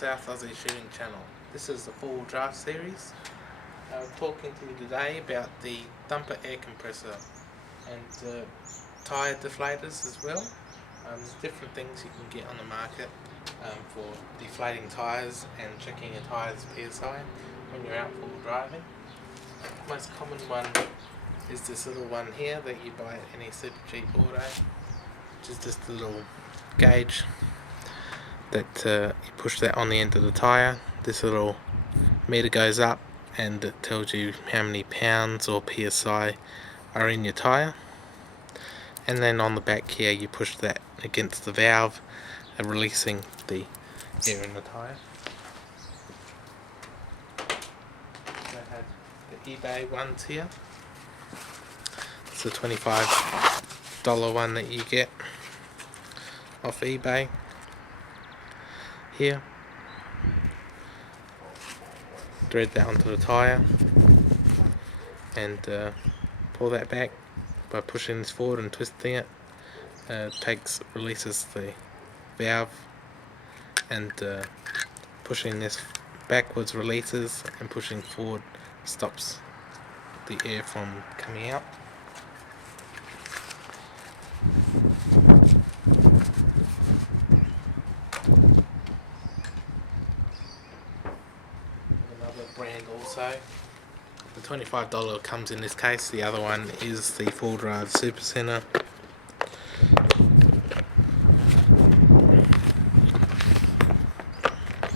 South Aussie Shooting Channel. This is the 4-wheel drive series. I'm talking to you today about the Thumper Air Compressor and tyre deflators as well. There's different things you can get on the market for deflating tyres and checking your tyres PSI when you're out 4-wheel driving. The most common one is this little one here that you buy at any super cheap auto, which is just a little gauge that you push that on the end of the tyre. This little meter goes up and it tells you how many pounds or PSI are in your tyre, and then on the back here you push that against the valve, releasing the air in the tyre. I have the eBay ones here. It's a $25 one that you get off eBay here. Thread that onto the tyre and pull that back by pushing this forward and twisting it. Releases the valve, and pushing this backwards releases, and pushing forward stops the air from coming out. Another brand also. The $25 comes in this case. The other one is the 4-wheel drive Super Center.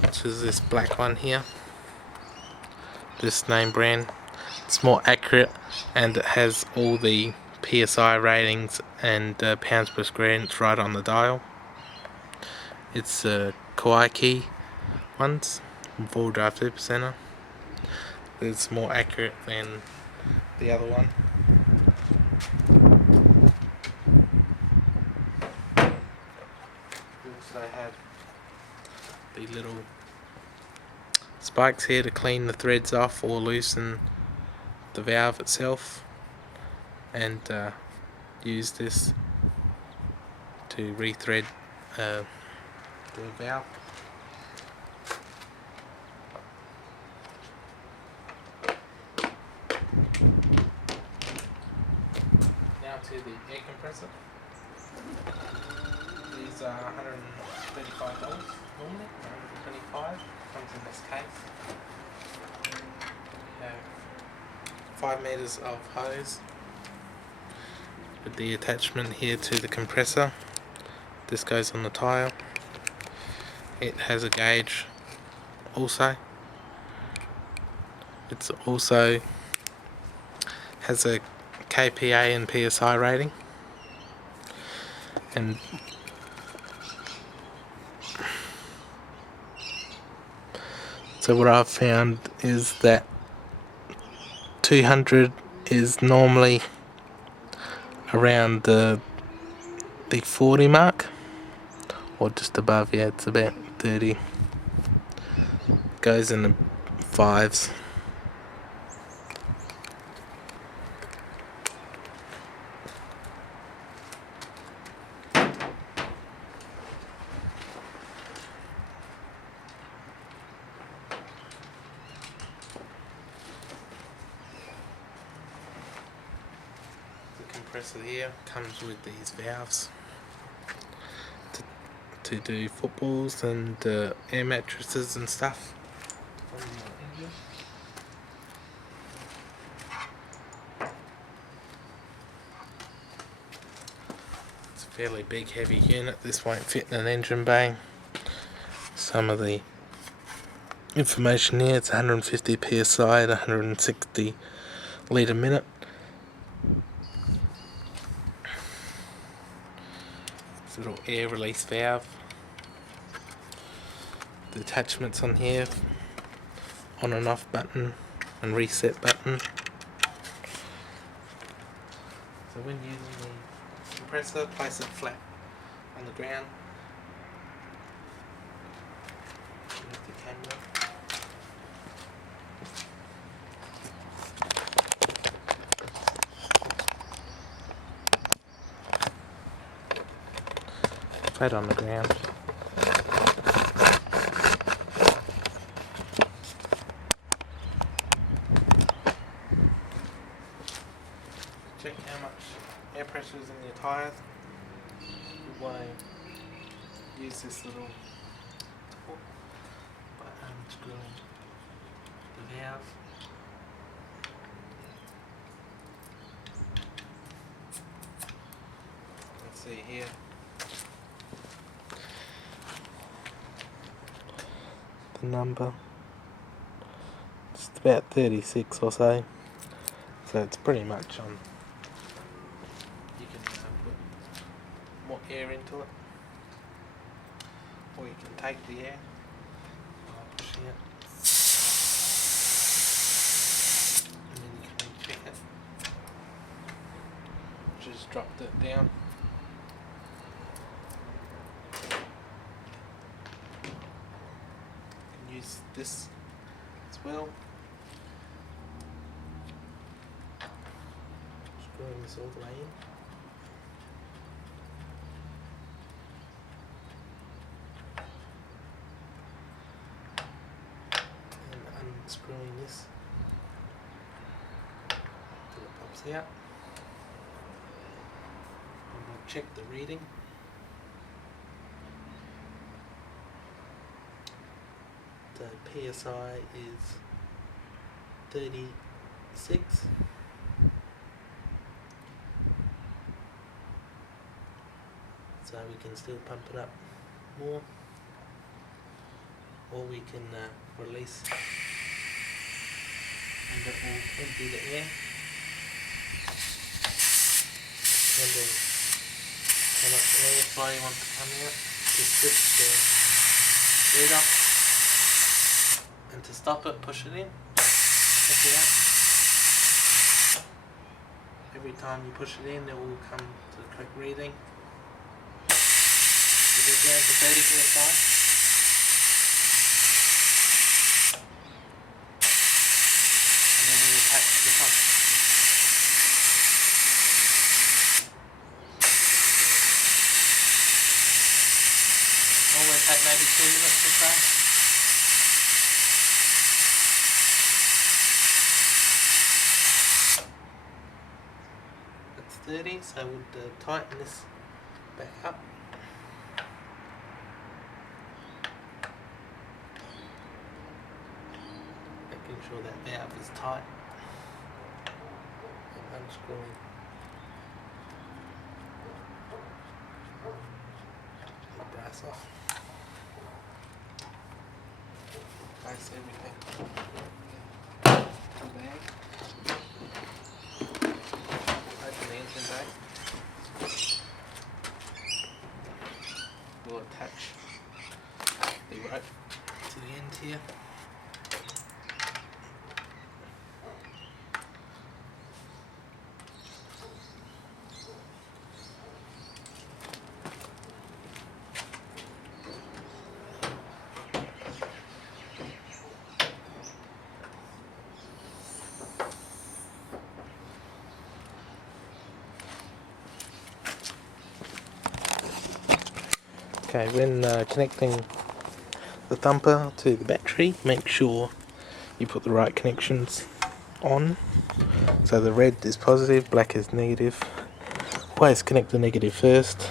Which is this black one here. This name brand. It's more accurate and it has all the PSI ratings and pounds per square inch right on the dial. It's Kawaii ones from 4-wheel drive Super Center. It's more accurate than the other one. We also have the little spikes here to clean the threads off or loosen the valve itself, and use this to rethread the valve. Now to the air compressor. These are $135 normally, $125 comes in this case. We have 5 meters of hose with the attachment here to the compressor. This goes on the tyre. It has a gauge also. It's also has a kPa and PSI rating, and so what I've found is that 200 is normally around the 40 mark, or just above. Yeah, it's about 30. Goes in the 5s. The compressor here comes with these valves to do footballs and air mattresses and stuff on the engine. It's a fairly big heavy unit. This won't fit in an engine bay. Some of the information here, it's 150 PSI at 160 litre minute. Little air release valve. The attachments on here, on and off button and reset button. So when using the compressor, place it flat on the ground. With the camera. Flat on the ground. check how much air pressure is in your tyres, you want to use this little tool by unscrewing the valve. Let's see here. The number. It's about 36 or so. So it's pretty much on. You can put more air into it, or you can take the air. I'll push it, and then you can recheck it. Just dropped it down. You can use this as well. Screwing this all the way in. And unscrewing this till it pops out. And we'll check the reading. The PSI is 36. So we can still pump it up more, or we can release and it will empty the air. Depending how much airflow you want to come out, just push the lid off, and to stop it, push it in, push it out. Every time you push it in, it will come to the correct reading. Get down to 30 psi. And then we attach the pump. Normally take maybe 2 minutes or so. That's 30, so we'll tighten this back up. Making sure that valve is tight and unscrewing the brass off. Place everything in the bag. Open the engine bag. We'll attach the rope to the end here. Okay, when connecting the Thumper to the battery, make sure you put the right connections on. So the red is positive, black is negative. Always connect the negative first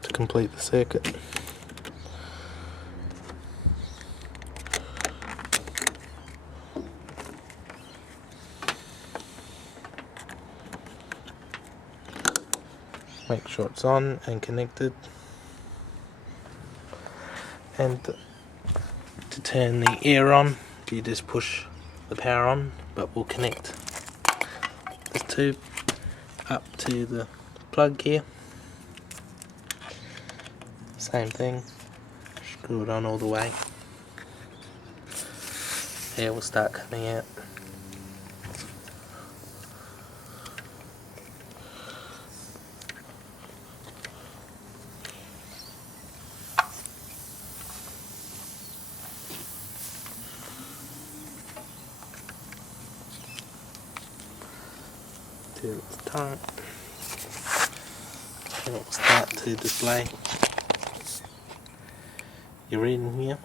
to complete the circuit. Make sure it's on and connected. And to turn the air on, you just push the power on, but we'll connect the tube up to the plug here. Same thing, screw it on all the way. Air will start coming out. Till it's tight, and it will start to display your reading here.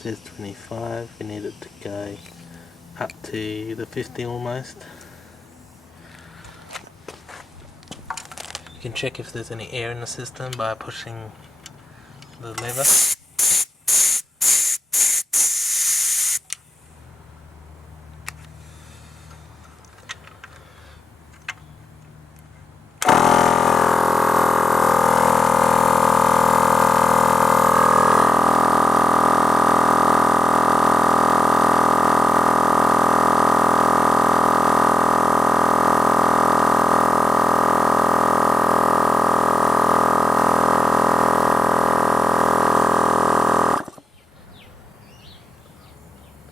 There's 25, we need it to go up to the 50 almost. You can check if there's any air in the system by pushing the lever.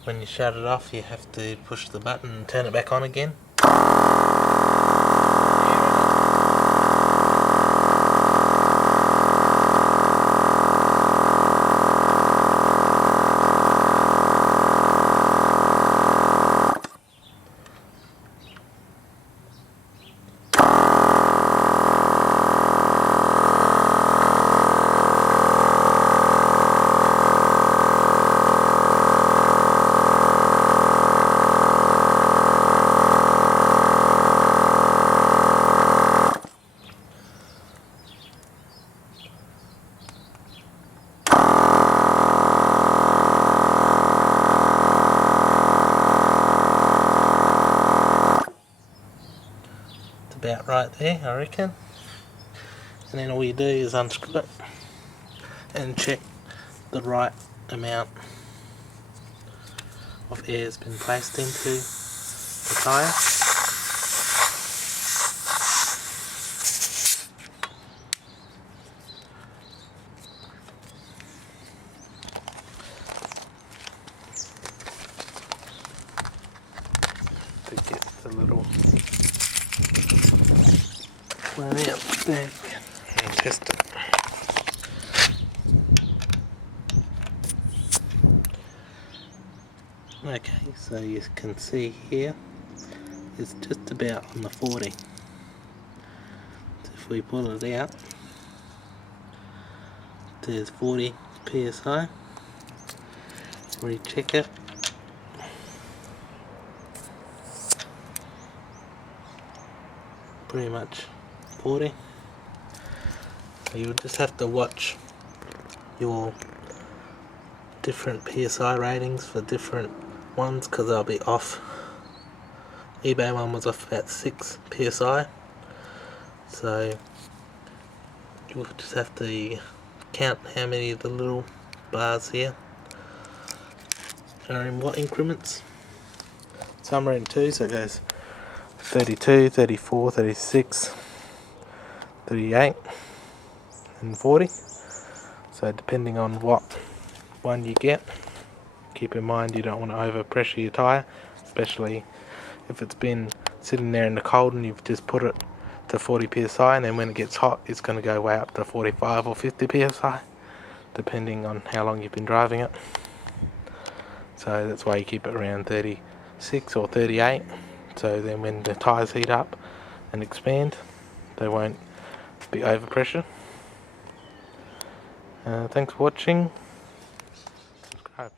When you shut it off, you have to push the button and turn it back on again. About right there, I reckon. And then all you do is unscrew it and check the right amount of air has been placed into the tyre. To get the little one out back and test it. Okay, so you can see here it's just about on the 40. So if we pull it out, there's 40 psi. Recheck it. Pretty much 40. So you just have to watch your different PSI ratings for different ones because they'll be off. eBay one was off about 6 PSI, so you'll just have to count how many of the little bars here are in what increments. Some are in 2, so it goes 32, 34, 36, 38 and 40. So depending on what one you get, keep in mind you don't want to overpressure your tyre, especially if it's been sitting there in the cold and you've just put it to 40 psi, and then when it gets hot it's going to go way up to 45 or 50 psi depending on how long you've been driving it. So that's why you keep it around 36 or 38, so then when the tyres heat up and expand they won't be overpressure. Thanks for watching. Subscribe.